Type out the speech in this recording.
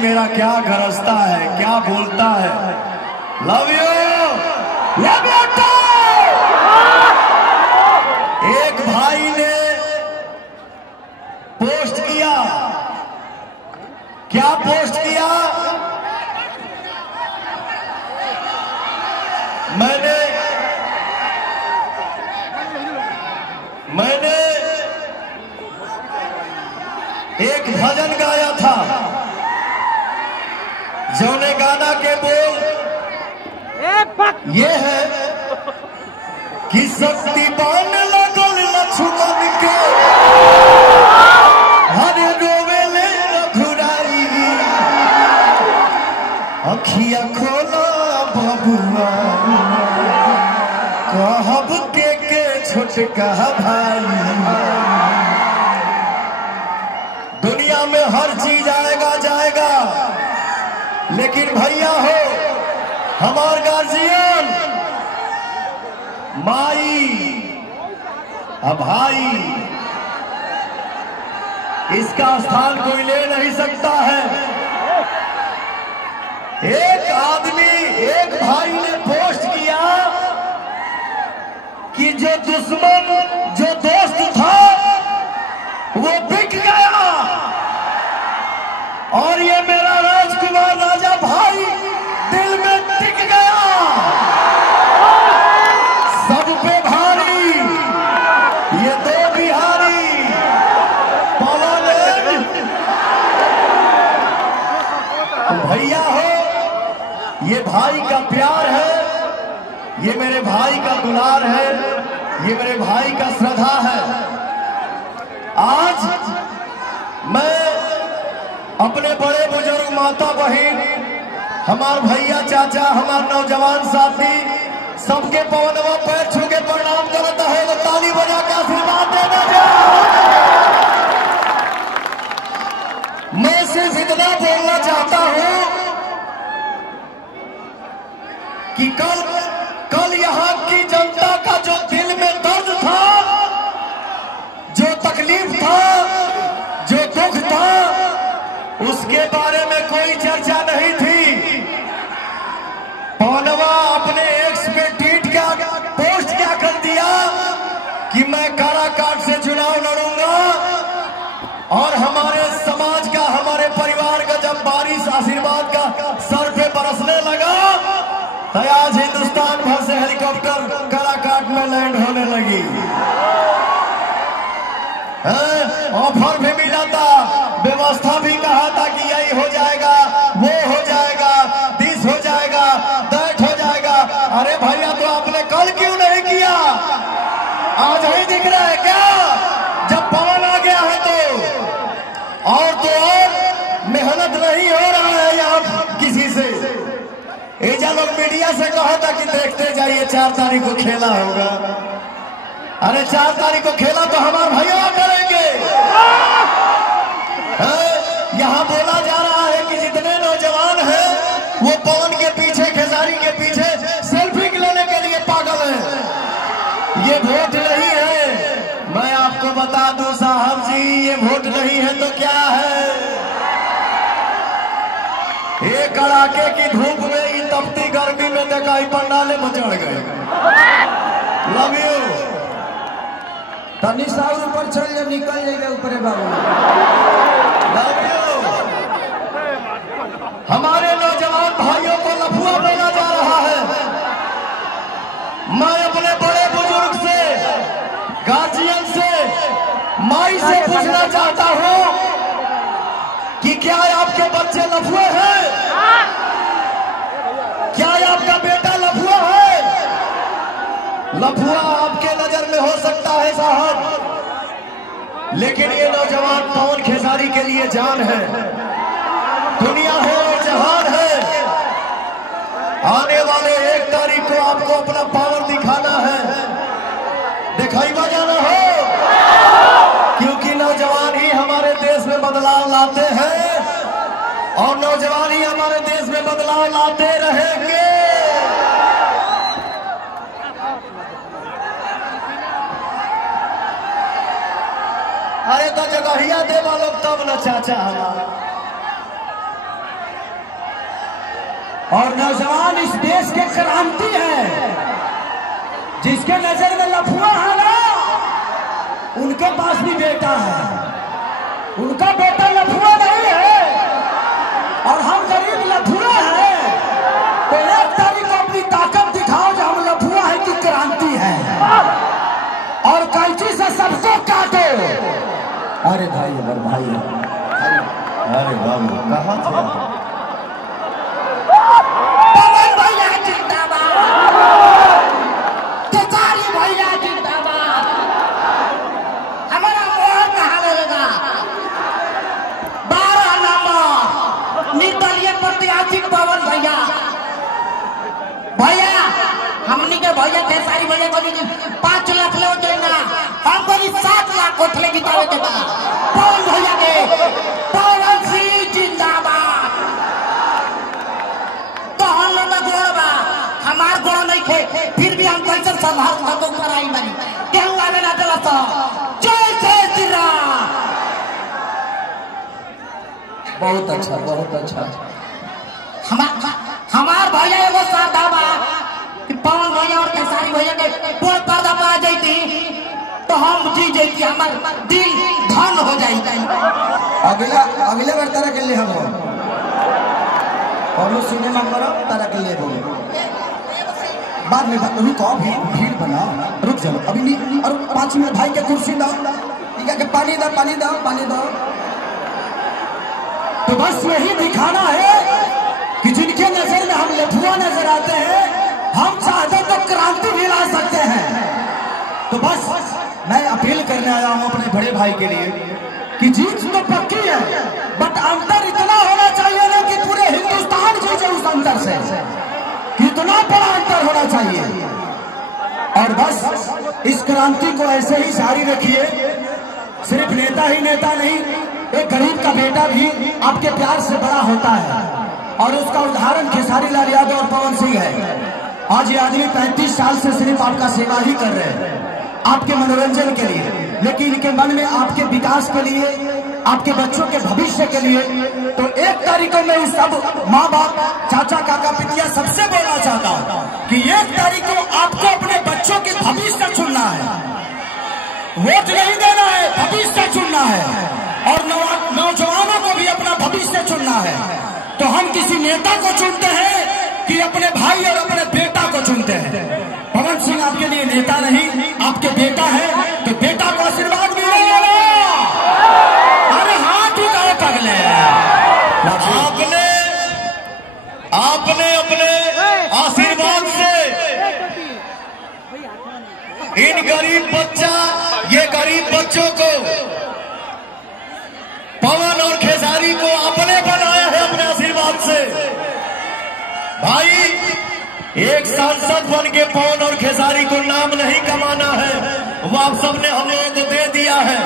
मेरा क्या गरजता है, क्या बोलता है। Love you, love you too. एक भाई ने पोस्ट किया, क्या पोस्ट किया? मैंने एक भजन गाया था, जौने गाना के बोल ये है कि शक्ति बान लगल लक्ष्मण के, हरे रोवेले रघुराई, अखिया खोला बबुआ, कहब के छोटका भाई। दुनिया में हर चीज आएगा जाएगा, लेकिन भैया हो हमार गार्जियन, माई भाई, इसका स्थान कोई ले नहीं सकता है। एक आदमी, एक भाई ने पोस्ट किया कि जो दुश्मन, जो दोस्त था वो बिक गया, और ये मेरा राजकुमार राजा भाई दिल में टिक गया। सब पे भारी ये दो बिहारी पवन। भैया हो, ये भाई का प्यार है, ये मेरे भाई का दुलार है, ये मेरे भाई का श्रद्धा है। आज मैं अपने बड़े बुजुर्ग, माता बहन, हमार भैया चाचा, हमार नौजवान साथी, सबके पवनवा पैर छू के प्रणाम करता है, तो ताली बजा के आशीर्वाद देना जाओ। मैं सिर्फ इतना बोलना चाहता हूं कि कल यहां की जनता का जो दिल में दर्द था, जो तकलीफ था, जो दुख था, उसके बारे में कोई चर्चा नहीं थी। पवनवा अपने एक्स पे ट्वीट क्या, पोस्ट क्या कर दिया कि मैं काराकाट से चुनाव लड़ूंगा, और हमारे समाज का, हमारे परिवार का जब बारिश आशीर्वाद का सर पे बरसने लगा, तो आज हिंदुस्तान भर से हेलीकॉप्टर काराकाट में लैंड होने लगी। ऑफर भी मिला था, व्यवस्था भी कहा था कि यही हो जाएगा, वो हो जाएगा, दिस हो जाएगा, दैट हो जाएगा। अरे भैया, तो आपने कल क्यों नहीं किया? आज ही दिख रहा है क्या? जब पवन आ गया है तो और मेहनत नहीं हो रहा है यहाँ किसी से। एजा लोग मीडिया से कहा था कि देखते जाइए 4 तारीख को खेला होगा। अरे 4 तारीख को खेला तो हमारे भैया करेंगे। यहाँ बोला जा रहा है कि जितने नौजवान हैं वो पवन के पीछे, खेसारी के पीछे सेल्फी लेने के लिए पागल हैं। ये वोट नहीं है, मैं आपको बता दूं साहब जी, ये वोट नहीं है तो क्या है? ये कड़ाके की धूप में, ये तपती गर्मी में देखाई पंडाले में चढ़ गए। Love you. तनी सा ऊपर चल जा, निकल जाएगा ऊपर बाबू। Love you. हमारे नौजवान भाइयों को लफुआ बोला जा रहा है। मैं अपने बड़े बुजुर्ग से, गार्जियन से, माई से पूछना चाहता हूं कि क्या आपके बच्चे लफुए हैं? क्या आपका बेटा लफुआ है? लफुआ आपके नजर में हो सकता है साहब, लेकिन ये नौजवान पवन खेसारी के लिए जान है, दुनिया है और जहान है। आने वाले 1 तारीख को आपको अपना पावर दिखाना है, दिखाई बजाना हो, क्योंकि नौजवान ही हमारे देश में बदलाव लाते हैं, और नौजवान ही हमारे देश में बदलाव लाते रहेंगे। अरे तो जगहिया दे वालों तब न चाचा हमारा। और नौजवान इस देश के क्रांति है। जिसके नजर में लफुआ है ना, उनके पास भी बेटा है। उनका बेटा लफुआ नहीं है और हम गरीब लफुआ है। तो एक तारीख को अपनी ताकत दिखाओ जो हम लफुआ है कि क्रांति है, और कैंची से सबको काटो। अरे भाई अरे बाबू कहाँ थे आप? पवन भैया जिंदाबाद, केसारी भैया जिंदाबाद। हमारा मोहर कहाँ लगेगा? 12 नंबर निर्दलीय प्रत्याशी पवन भैया। भैया हमनी के भैया केसारी भैया को 5 लाख ले देना, हमको 7 लाख उठले जितावे के बाद पवन भैया के। पवन सिंह जिंदाबाद। तो हम लोग का गोड़ बा, हमार गोड़ नहीं थे, फिर भी हम कैसे संभाल को ऊपर आई बनी क्यों आगे ना चला तो जय जय श्री राम। बहुत अच्छा। हमार भैया एगो साधा बा कि पवन भैया और केसारी भैया के बोल पर्दा पा जाती तो हम जी जाती, हमार दिल धन हो जाती। अगले बार तारा के लिए हम और सिनेमा करो, तारा के लिए बोलो बाद में अभी कहो भीड़ बना, रुक जाओ अभी नहीं। और 5 मिनट भाई के कुर्सी दो, ठीक है, पानी दो। तो बस यही दिखाना है कि जिनके नजर में हम लफुआ नजर आते हैं, हम चाहते तो क्रांति भी ला सकते हैं। तो बस मैं अपील करने आया हूं अपने बड़े भाई के लिए कि जीत तो पक्की है, बट अंतर इतना होना चाहिए ना कि पूरे हिंदुस्तान जीते उस अंतर से। कितना बड़ा अंतर होना चाहिए। और बस इस क्रांति को ऐसे ही जारी रखिए। सिर्फ नेता ही नेता नहीं, एक गरीब का बेटा भी आपके प्यार से बड़ा होता है, और उसका उदाहरण खेसारी लाल यादव और पवन सिंह है। आज ये आदमी 35 साल से सिर्फ आपका सेवा ही कर रहे हैं, आपके मनोरंजन के लिए, लेकिन इनके मन में आपके विकास के लिए, आपके बच्चों के भविष्य के लिए। तो 1 तारीख को मैं सब माँ बाप, चाचा, काका, पितिया सबसे बोलना चाहता हूँ कि 1 तारीख को आपको अपने बच्चों के भविष्य चुनना है। वोट नहीं देना है, भविष्य चुनना है, और नौजवानों को भी अपना भविष्य चुनना है। तो हम किसी नेता को चुनते हैं कि अपने भाई और अपने बेटा को चुनते हैं। पवन सिंह आपके लिए नेता नहीं, आपके बेटा है, तो बेटा को आशीर्वाद मिलेगा। अरे हाथ उठाओ पगले। आपने अपने आशीर्वाद से इन ये गरीब बच्चों को, पवन और खेसारी को आपने बनाया है अपने आशीर्वाद से। भाई, एक सांसद बन के पवन और खेसारी को नाम नहीं कमाना है, वो आप सबने हमें दे दिया है।